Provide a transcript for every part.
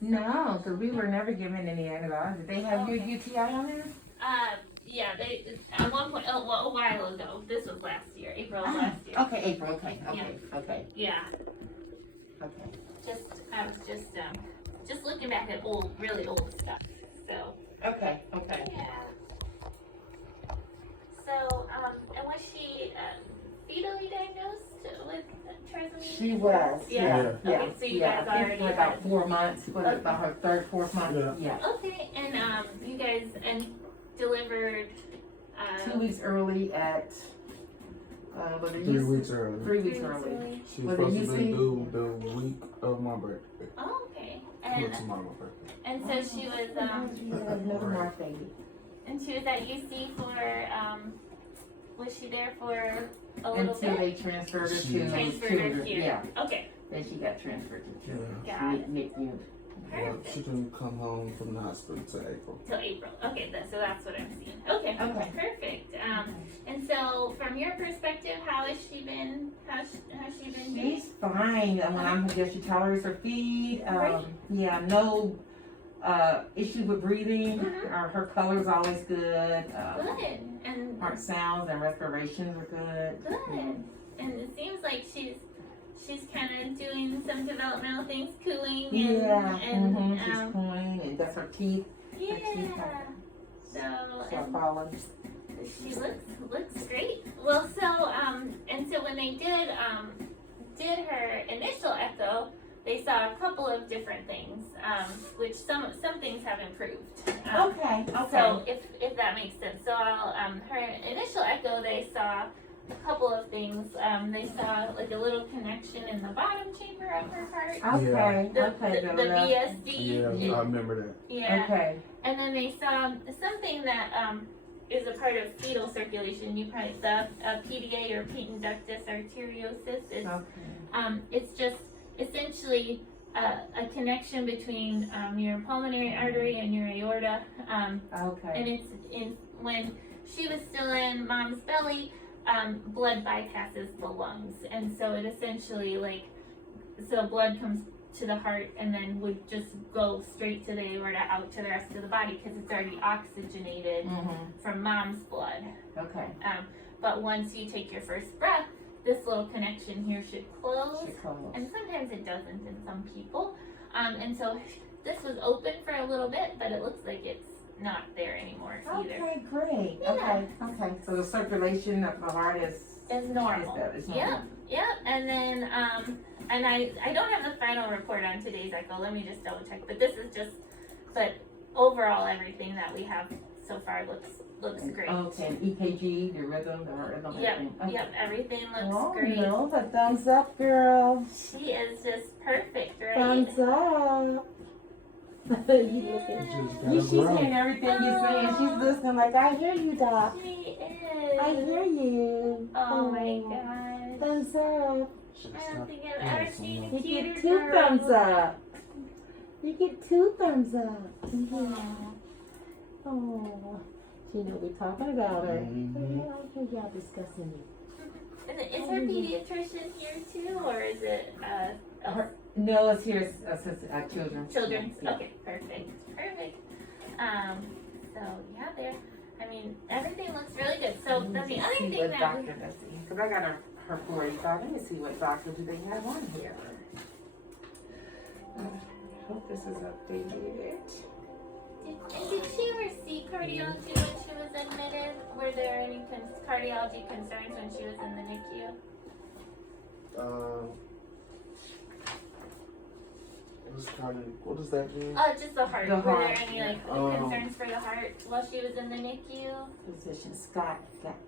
No, because we were never given any antibiotics. Did they have your UTI on there? Yeah, they at one point, well, a while ago. This was last year, April of last year. Okay, April. Okay. Yeah, Okay. I was just looking back at really old stuff. So Okay. yeah. So and was she fetally diagnosed with trisomy? She was. Yeah. Okay, so you guys already for about 4 months. Was it about her third, fourth month? Yeah. Okay, and you guys delivered 2 weeks early at. Was it 3 weeks early. 3 weeks early. She was Was it supposed to be UC? due the week of my birthday. Oh, okay. Well, tomorrow my birthday. And so she was Another Mark baby. and she was at UC for was she there for a little Until bit? they transferred her to Transferred her to- here. Yeah. Okay. Then she got transferred to Got it. NICU. Well, she didn't come home from the hospital till April. Till April. Okay, so that's what I'm seeing. Okay. Okay. Perfect. And so from your perspective, how has she been? How's she been doing? She's fine. When I'm here, she tolerates her feed. Right. Yeah, no issue with breathing. Mhm. Her color's always good. Good. And Heart sounds and respirations are good. good. And it seems like she's kind of doing some developmental things, cooing and Yeah. and She's cooing and that's her teeth. yeah. So And falling. she looks great. Well, so and so when they did her initial echo, they saw a couple of different things, which some things have improved. Okay. So if that makes sense, so her initial echo, they saw a couple of things. They saw like a little connection in the bottom chamber of her heart. Okay. The Okay. VSD. Yeah, I remember that. Yeah. Okay. And then they saw something that is a part of fetal circulation. You probably the PDA or patent ductus arteriosus. It's just essentially a connection between your pulmonary artery and your aorta. Okay. And it's when she was still in mom's belly, blood bypasses the lungs, and so it essentially so blood comes to the heart and then would just go straight to the aorta out to the rest of the body because it's already oxygenated from mom's blood. Okay. But once you take your first breath, this little connection here should close. And sometimes it doesn't in some people. And so this was open for a little bit, but it looks like it's not there anymore either. Okay, great. Yeah. Okay. So the circulation of the heart is Normal. Is normal. Yeah. And then and I don't have the final report on today's echo. Let me just double check. But this is but overall everything that we have so far looks great. Okay, and EKG, the rhythm, Yep, everything. Okay. yep, everything looks great. No, the thumbs up, girl. She is just perfect, right? Thumbs up. She's hearing everything you're saying. She's listening like, I hear you, Doc. She is. I hear you. Oh my gosh. Thumbs up. I don't think I've ever seen a You cuter get 2 girl. thumbs up. You get 2 thumbs up. Aw. Oh, she know we're talking about her. Mhm. I hear y'all discussing it. Is her pediatrician here too, or is it No, it's here, children's. children's? Yeah. Okay, perfect. So yeah, everything looks really good. So then the other thing that Doctor, let's see, because I got her 45. Let me see what doctor do they have on here. Hope this is updated. did she ever see cardiology when she was admitted? Were there any cardiology concerns when she was in the NICU? What does that mean? Just the heart. The Were heart, there any concerns for the heart while she was in the NICU? Physician Scott.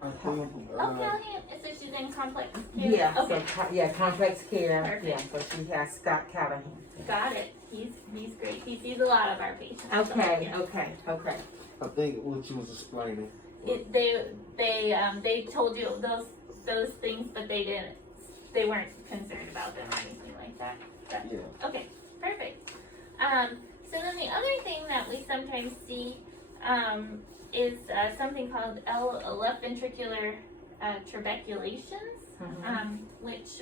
I think, Okay, so she's in complex care? Yeah, Okay, so, complex care. Perfect. Yeah, so she has Scott Callahan. got it. He's great. He sees a lot of our patients. Okay, So, okay. I think what you was explaining. yeah. They told you those things, but they weren't concerned about them or anything like that. Yeah. Okay, perfect. So then the other thing that we sometimes see is something called left ventricular trabeculations,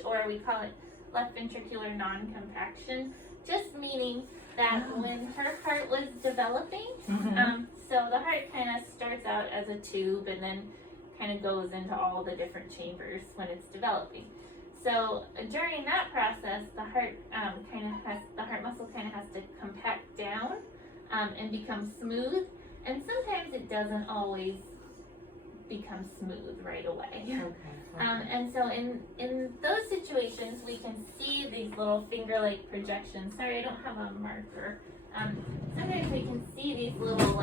or we call it left ventricular non-compaction, just meaning that when her heart was developing, so the heart kind of starts out as a tube and then kind of goes into all the different chambers when it's developing. So during that process, the heart the heart muscle kind of has to compact down and become smooth. And sometimes it doesn't always become smooth right away. And so in those situations, we can see these little finger-like projections. Sorry, I don't have a marker. Sometimes we can see these little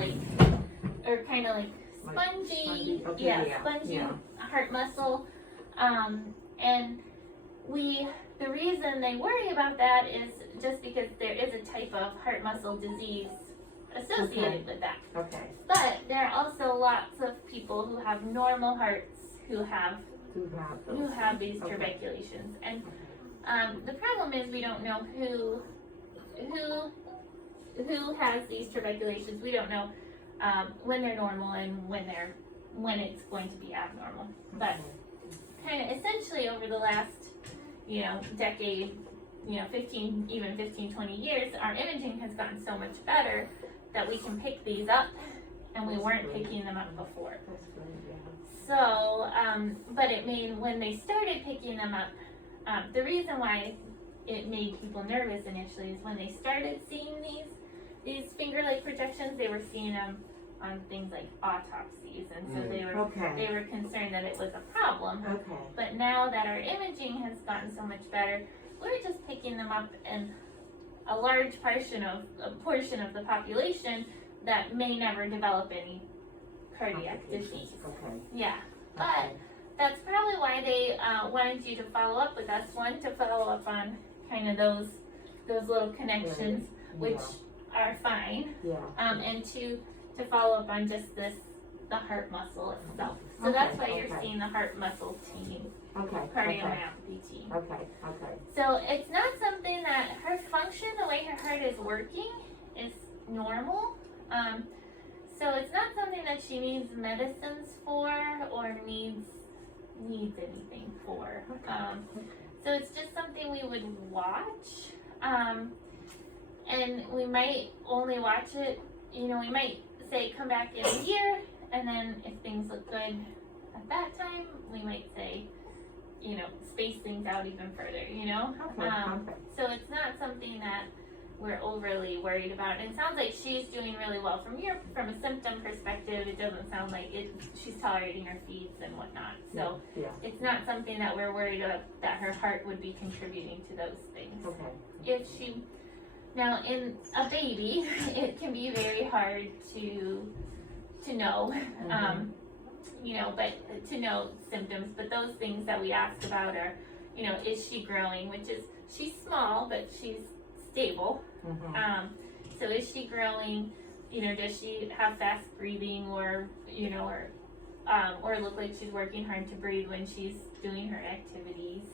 or kind of like spongy, spongy heart muscle. And the reason they worry about that is just because there is a type of heart muscle disease associated with that. But there are also lots of people who have normal hearts who have these tuberculations. And the problem is we don't know who has these tuberculations. We don't know when they're normal and when it's going to be abnormal. But kind of essentially over the last decade, 15, 20 years, our imaging has gotten so much better that we can pick these up, and we weren't picking them up before. So, but it made, when they started picking them up, the reason why it made people nervous initially is when they started seeing these finger-like projections, they were seeing them on things like autopsies, and so they were concerned that it was a problem. But now that our imaging has gotten so much better, we're just picking them up in a large portion of the population that may never develop any cardiac disease. Yeah, but that's probably why they wanted you to follow up with us. One, to follow up on kind of those little connections, which are fine, and two, to follow up on just the heart muscle itself. So that's why you're seeing the heart muscle team, cardiomyopathy team. So it's not something that her function, the way her heart is working, is normal. So it's not something that she needs medicines for or needs anything for. So it's just something we would watch, and we might only watch it. We might say come back in a year, and then if things look good at that time, we might say, space things out even further. So it's not something that we're overly worried about. And it sounds like she's doing really well from a symptom perspective. It doesn't sound like she's tolerating her feeds and whatnot. So it's not something that we're worried about that her heart would be contributing to those things. Now in a baby, it can be very hard to know, but to know symptoms. But those things that we ask about are, is she growing? Which is, she's small, but she's stable. So is she growing? Does she have fast breathing, or look like she's working hard to breathe when she's doing her activities?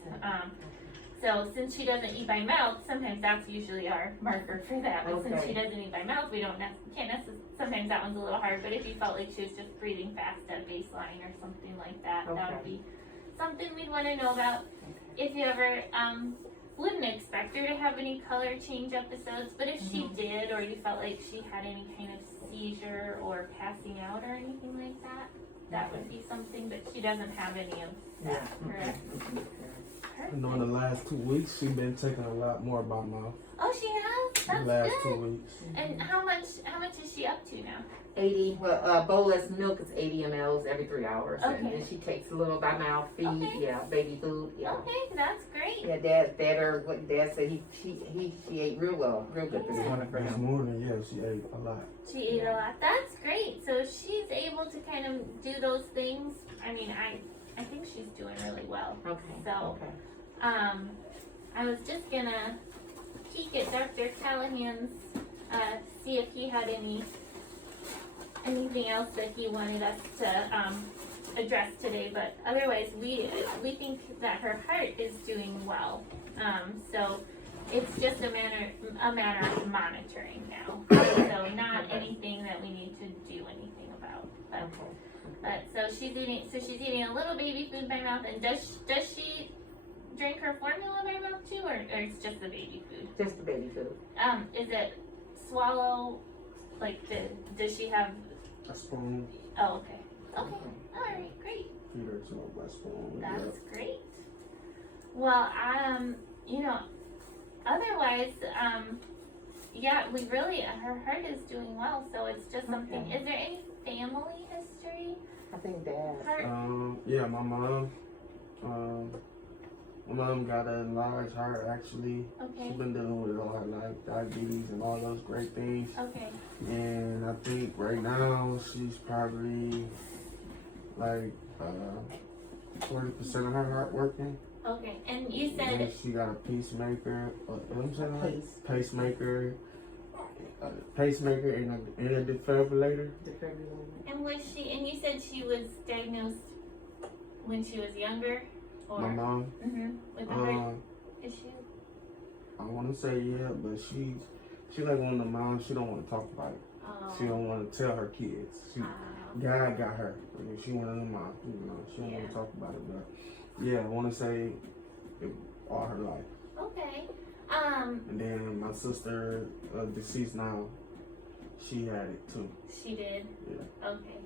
So since she doesn't eat by mouth, sometimes that's usually our marker for that. But since she doesn't eat by mouth, we can't necessarily. Sometimes that one's a little hard. But if you felt like she was just breathing fast at baseline or something like that, that would be something we'd want to know about. If you ever wouldn't expect her to have any color change episodes, but if she did, or you felt like she had any kind of seizure or passing out or anything like that, that would be something. But she doesn't have any of that. Correct. In the last 2 weeks, she's been taking a lot more by mouth. Oh, she has? That's the last good. 2 weeks. And how much is she up to now? 80, bolus milk is 80 mLs every 3 hours. Okay. And then she takes a little by mouth feed, baby food, Okay, that's great. What dad said, she ate real good this morning for This him. morning, she ate a lot. She ate a lot. That's great. So she's able to kind of do those things. I mean, I think she's doing really well. So, I was just gonna peek at Dr. Callahan's, see if he had anything else that he wanted us to address today. But otherwise, we think that her heart is doing well. So it's just a matter of monitoring now. So not anything that we need to do anything about. But so she's eating a little baby food by mouth. And does she drink her formula by mouth too, or it's just the baby food? Just the baby food. Is it swallow? Like, does she have? A spoon. Oh, okay. Okay. All right. Great. Feed her to a spoon. That's great. Well, otherwise, yeah, we really, her heart is doing well, so it's just something. Okay. Is there any family history? I think Dad. Heart? Yeah, my mom. My mom got a large heart actually. Okay. She's been dealing with it all her life, diabetes and all those great things. Okay. And I think right now she's probably like 40% of her heart working. Okay. And you And said, she got a pacemaker. Pacemaker and a defibrillator. and you said she was diagnosed when she was younger? Or? My mom. With a heart issue? I want to say yeah, but she like one of the moms. She don't want to talk about it. Oh. She don't want to tell her kids. God got her. I mean, she one of the moms. She don't want to talk about it. But yeah, I want to say it all her life. Okay. And then my sister, deceased now, she had it too. She did? Yeah. Okay.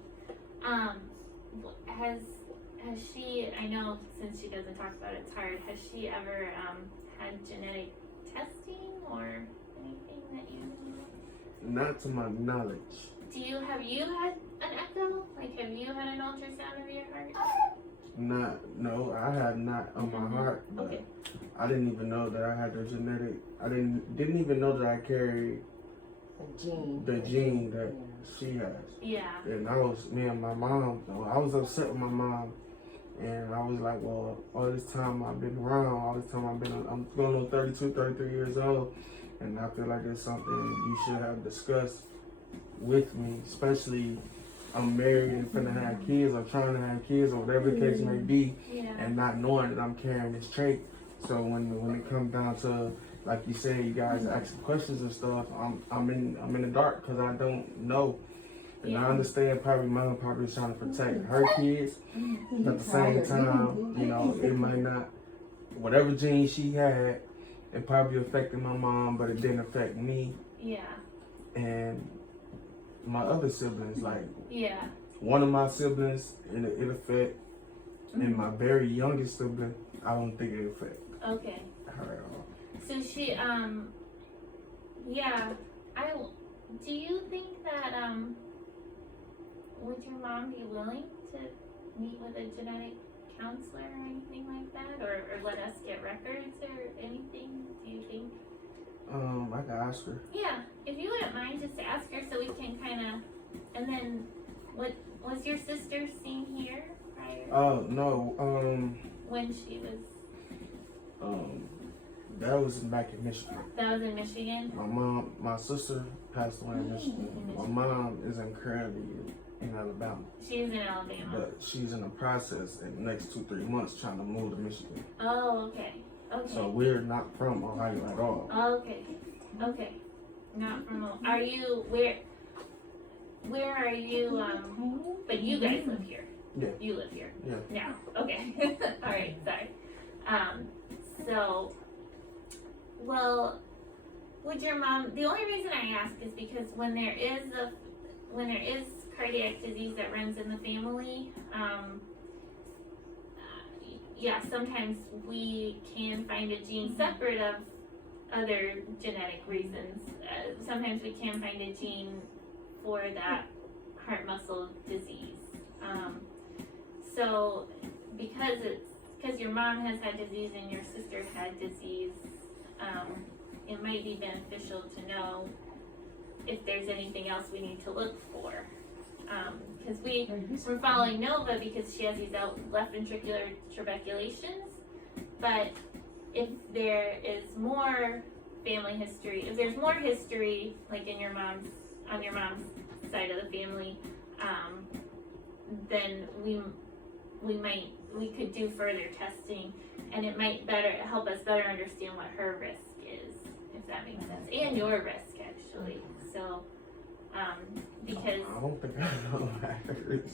Has she, I know since she doesn't talk about it, it's hard, has she ever had genetic testing or anything that you know? Not to my knowledge. Have you had an echo? Like, have you had an ultrasound of your heart? No, I have not on my heart, but Okay. I didn't even know that I had the genetic. I didn't even know that I carried the gene that she has. Yeah. And me and my mom, I was upset with my mom. And I was like, well, all this time I've been around, I'm going on 32, 33 years old. And I feel like it's something you should have discussed with me, especially I'm married and finna have kids or trying to have kids or whatever the case may be, and not knowing that I'm carrying this trait. So when it comes down to, like you said, you guys asking questions and stuff, I'm in the dark because I don't know. And I understand probably mom probably trying to protect her kids, but at the same time, it might not, whatever gene she had, it probably affected my mom, but it didn't affect me. Yeah. And my other siblings, like Yeah. one of my siblings, it affect, and my very youngest sibling, I don't think it affect Okay. her at all. So she, do you think that, would your mom be willing to meet with a genetic counselor or anything like that? Or let us get records or anything, do you think? I can ask her. Yeah, if you wouldn't mind just to ask her so we can kind of, and then, was your sister seen here prior? Oh, no, When she was, that was back in Michigan. that was in Michigan? My sister passed away in Michigan. My mom is currently in Alabama. She's in Alabama. But she's in the process in the next 2-3 months trying to move to Michigan. Oh, okay. Okay. So we're not from Ohio at all. Okay. Okay. Not from. Are you where are you? But you guys live here. Yeah. You live here. Yeah. Now. Okay. All right. Sorry. So. Well, would your mom? The only reason I ask is because when there is cardiac disease that runs in the family, yeah, sometimes we can find a gene separate of other genetic reasons. Sometimes we can find a gene for that heart muscle disease. So because your mom has had disease and your sister had disease, it might be beneficial to know if there's anything else we need to look for. Because we're following Nova because she has these left ventricular trabeculations, but if there is more family history, if there's more history, like on your mom's side of the family, then we could do further testing, and it might help us better understand what her risk is, if that makes sense, and your risk actually. So. Because I don't think I know actors.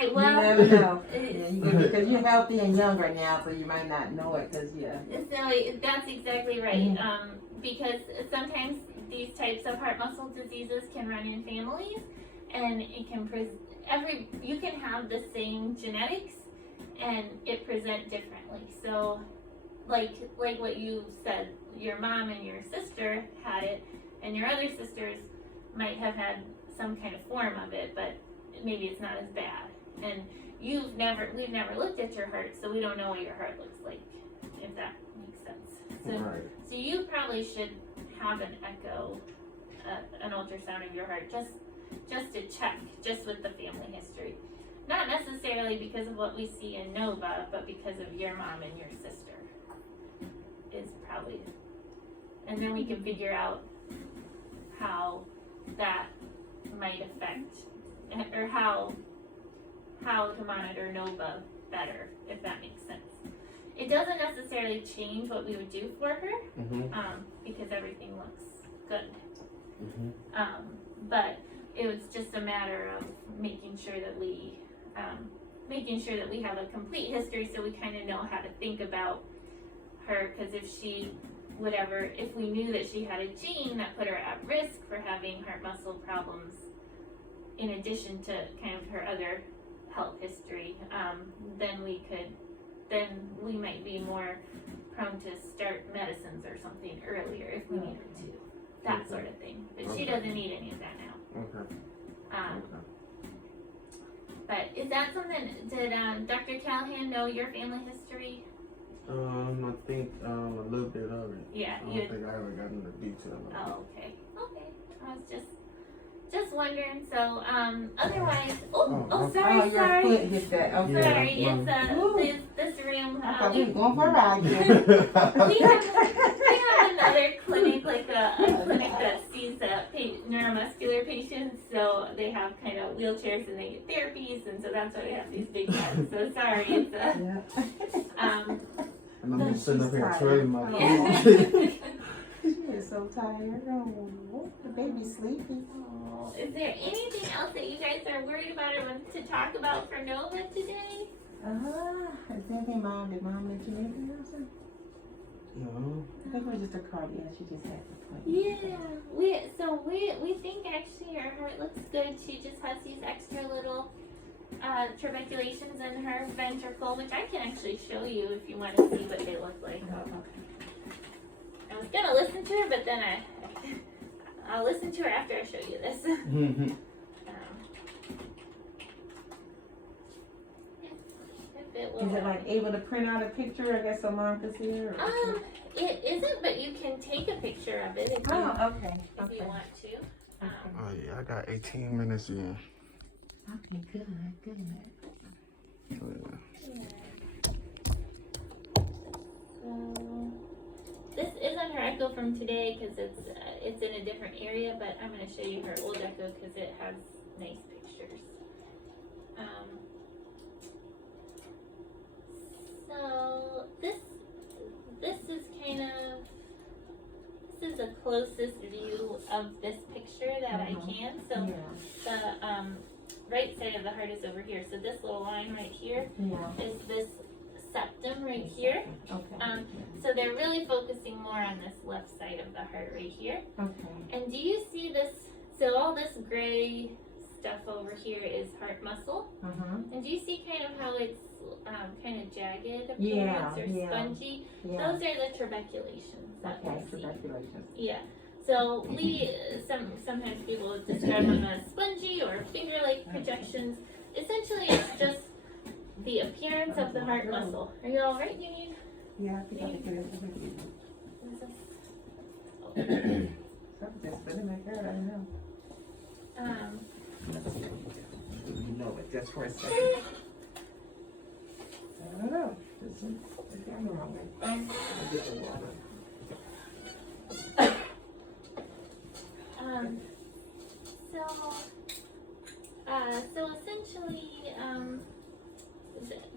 You never know. Because you're healthy and younger now, so you might not know it. So that's exactly right. Because sometimes these types of heart muscle diseases can run in families, and it can you can have the same genetics and it present differently. So like what you said, your mom and your sister had it, and your other sisters might have had some kind of form of it, but maybe it's not as bad. And we've never looked at your heart, so we don't know what your heart looks like, if that makes sense. So, Right. so you probably should have an echo, an ultrasound of your heart, just to check, just with the family history. Not necessarily because of what we see in Nova, but because of your mom and your sister is probably, and then we can figure out how that might affect, or how to monitor Nova better, if that makes sense. It doesn't necessarily change what we would do for her, because everything looks good. But it was just a matter of making sure that we have a complete history, so we kind of know how to think about her. Because if we knew that she had a gene that put her at risk for having heart muscle problems, in addition to kind of her other health history, then we might be more prone to start medicines or something earlier if we needed to, that sort of thing. But she doesn't need any of that now. Okay. But is that something, did Dr. Callahan know your family history? I think a little bit of it. Yeah, I don't think I ever got into detail of it. Oh, okay. I was just wondering. So, otherwise, sorry. Your foot hit that. Okay. Sorry, Yeah, it's this room. I thought we were going for a ride. We have another clinic, like a clinic that sees neuromuscular patients. So they have kind of wheelchairs and they get therapies, and so that's why we have these big beds. So sorry, it's And I'm just sitting up here twirling my yeah. She is so tired. Oh, the baby's sleepy. Oh, is there anything else that you guys are worried about or want to talk about for Nova today? Is there anything did mom mention anything else? No. I think it was just a cardiac. She just had to play. Yeah, we think actually her heart looks good. She just has these extra little trabeculations in her ventricle, which I can actually show you if you want to see what they look like. I was gonna listen to her, but then I'll listen to her after I show you this. Is it like able to print out a picture, I guess, so mom could see her? It isn't, but you can take a picture of it if you, okay. if you want to. Oh yeah, I got 18 minutes in. Okay, good. Yeah. So this isn't her echo from today because it's in a different area, but I'm going to show you her old echo because it has nice pictures. So this is kind of, this is the closest view of this picture that I can. So the right side of the heart is over here. So this little line right here is this septum right here. Okay. So they're really focusing more on this left side of the heart right here. Okay. And do you see this? So all this gray stuff over here is heart muscle. And do you see kind of how it's kind of jagged appearance or spongy? Yeah. Those are the trabeculations that we see. Trabeculations. Yeah. So we sometimes people describe them as spongy or finger-like projections. Essentially, it's just the appearance of the heart muscle. Are you all right? You need? Yeah, I think I can get it. Something just spinning my head. I don't know. You know it just for a second. I don't know. This is the wrong way. I'll get the water. So essentially,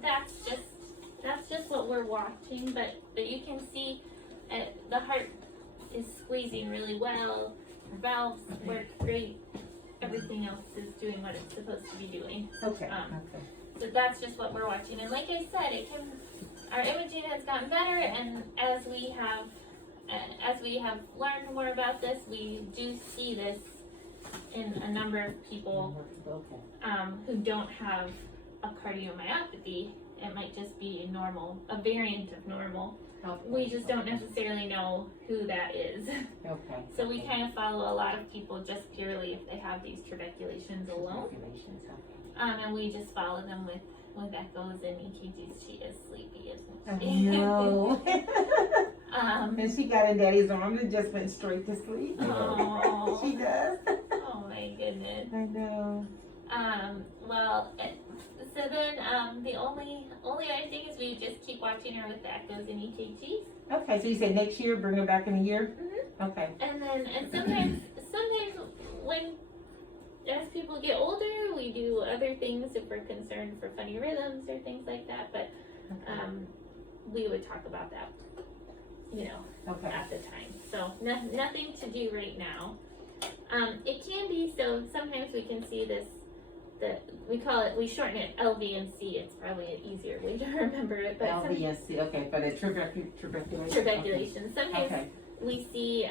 that's just what we're watching, but you can see the heart is squeezing really well. The valves work great. Everything else is doing what it's supposed to be doing. Okay. So that's just what we're watching, and like I said, our imaging has gotten better, and as we have as we have learned more about this, we do see this in a number of people Okay. who don't have a cardiomyopathy. It might just be a variant of normal. Okay. We just don't necessarily know who that is. Okay. So we kind of follow a lot of people just purely if they have these tribeculations alone. Congratulations, okay. And we just follow them with echoes and EKGs. She is sleepy, isn't I she? know. And she got in daddy's arms and just went straight to sleep. Oh, She does. oh my goodness. I know. Well, so then the only other thing is we just keep watching her with the echoes and EKGs. Okay, so you said next year, bring her back in a year? Mhm. Okay. And sometimes when as people get older, we do other things if we're concerned for funny rhythms or things like that. But we would talk about that, Okay. at the time. So nothing to do right now. It can be, so sometimes we can see this, we shorten it LVNC. It's probably an easier way to remember it. But LVNC, okay, for the tuberculation. tribeculations. Sometimes Okay. we see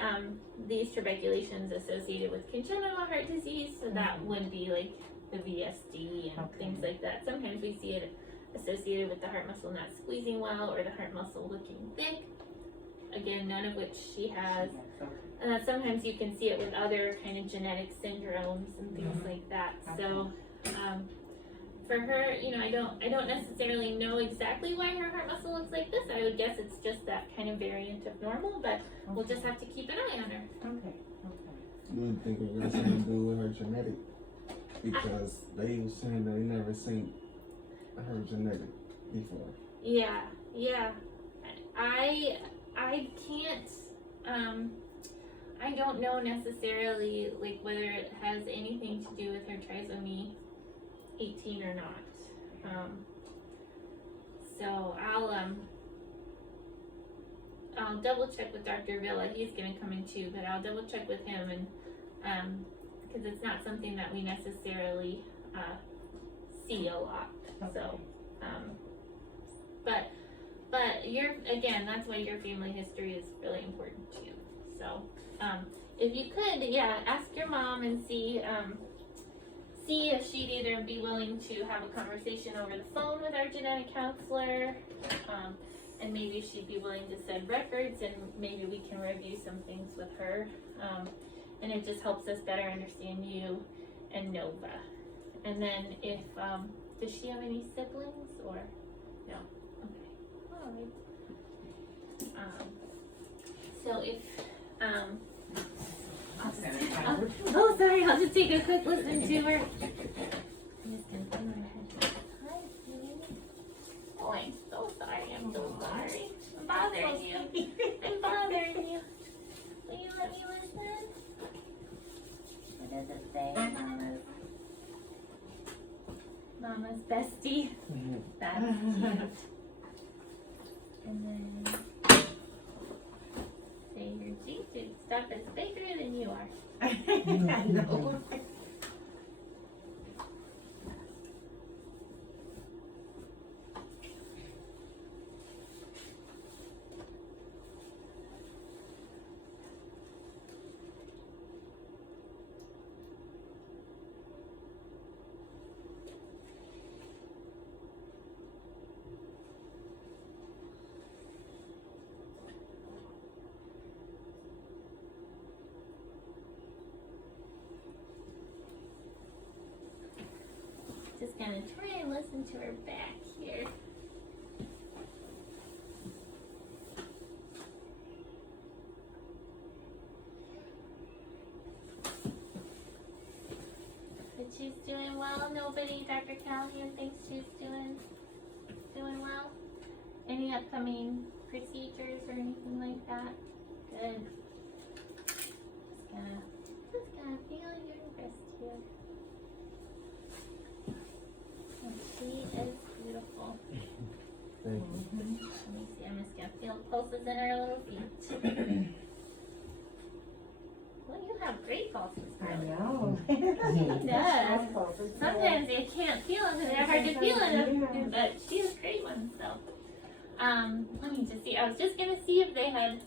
these tribeculations associated with congenital heart disease, so that would be like the VSD and things like that. Sometimes we see it associated with the heart muscle not squeezing well or the heart muscle looking thick. Again, none of which she has. And then sometimes you can see it with other kind of genetic syndromes and things like that. So for her, I don't necessarily know exactly why her heart muscle looks like this. I would guess it's just that kind of variant of normal, but we'll just have to keep an eye on her. Okay. You would think it got something to do with her genetic, because they were saying they never seen her genetic before. Yeah. I can't, I don't know necessarily like whether it has anything to do with her trisomy 18 or not. So I'll double check with Dr. Villa. He's gonna come in too, but I'll double check with him and because it's not something that we necessarily see a lot. So but that's why your family history is really important too. So if you could, ask your mom and see if she'd either be willing to have a conversation over the phone with our genetic counselor, and maybe she'd be willing to send records, and maybe we can review some things with her. And it just helps us better understand you and Nova. And then if, does she have any siblings or no? Okay, all right. So if, I'll just take a quick listen to her. I'm just gonna put her head. Hi, sweetie. Oh, I'm so sorry. I'm bothering you. I'm bothering you. Will you let me listen? What does it say? Mama's bestie. That's cute. And then say your G stuff is bigger than you are. I know. Just gonna try and listen to her back here. But she's doing well. Nobody, Dr. Callahan thinks she's doing well. Any upcoming procedures or anything like that? Good. Just gonna feel your wrist here. She is beautiful. Thank you. Let me see, I'm just gonna feel pulses in her little feet. Well, you have great pulses, I girl. know. Yes. Sometimes you can't feel them because they're hard to feel them, but she has great ones, so. Let me just see, I was just gonna see if they had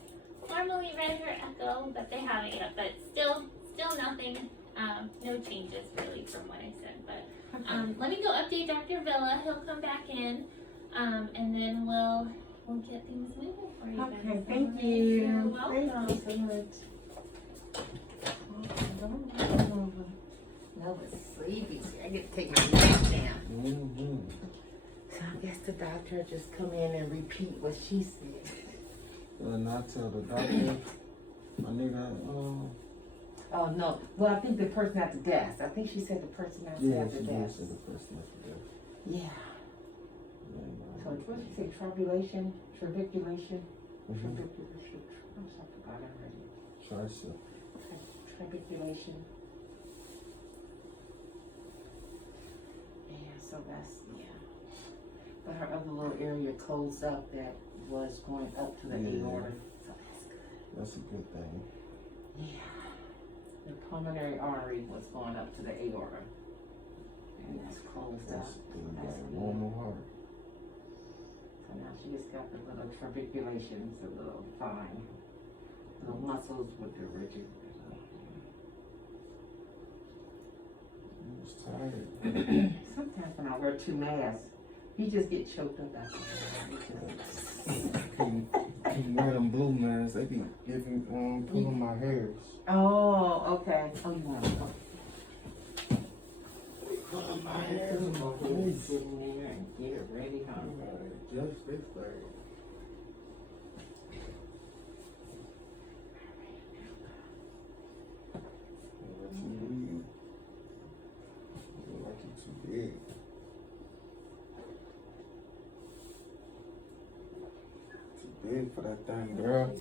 formally read her echo, but they haven't yet. But still nothing. No changes really from what I said. But let me go update Dr. Villa. He'll come back in, and then we'll get things moving for you guys. Okay, thank Alright, you. You're welcome. Thank you so much. No, it's sleepy. I get to take my nap down. Mm-hmm. So I guess the doctor just come in and repeat what she said. And I tell the doctor, I need a, Oh no. Well, I think the person at the desk. I think she said the person at yeah, the she desk. did say the person at the desk. Yeah. Yeah, So what did she say? Tribulation? Tribiculation? mm-hmm. Tribiculation. I'm sorry, I forgot already. Tricep. Tribiculation. Yeah, so that's, yeah. But her other little area closed up that was going up to the Yeah. aorta. So that's good. That's a good thing. Yeah. The pulmonary artery was going up to the aorta. And that's closed up. That's good. That's Like good. normal heart. So now she just got the little trabeculations, a little fine. Little muscles with the rigid. I was tired. Sometimes when I wear two masks, you just get choked up after Can wear them blue masks. They be giving, pulling my hairs. Oh, okay. Oh, you want to go? Pulling my hairs in my face. Sit in there and get it ready, huh? Just this thing. Like you too big. Too big for that thing, girl.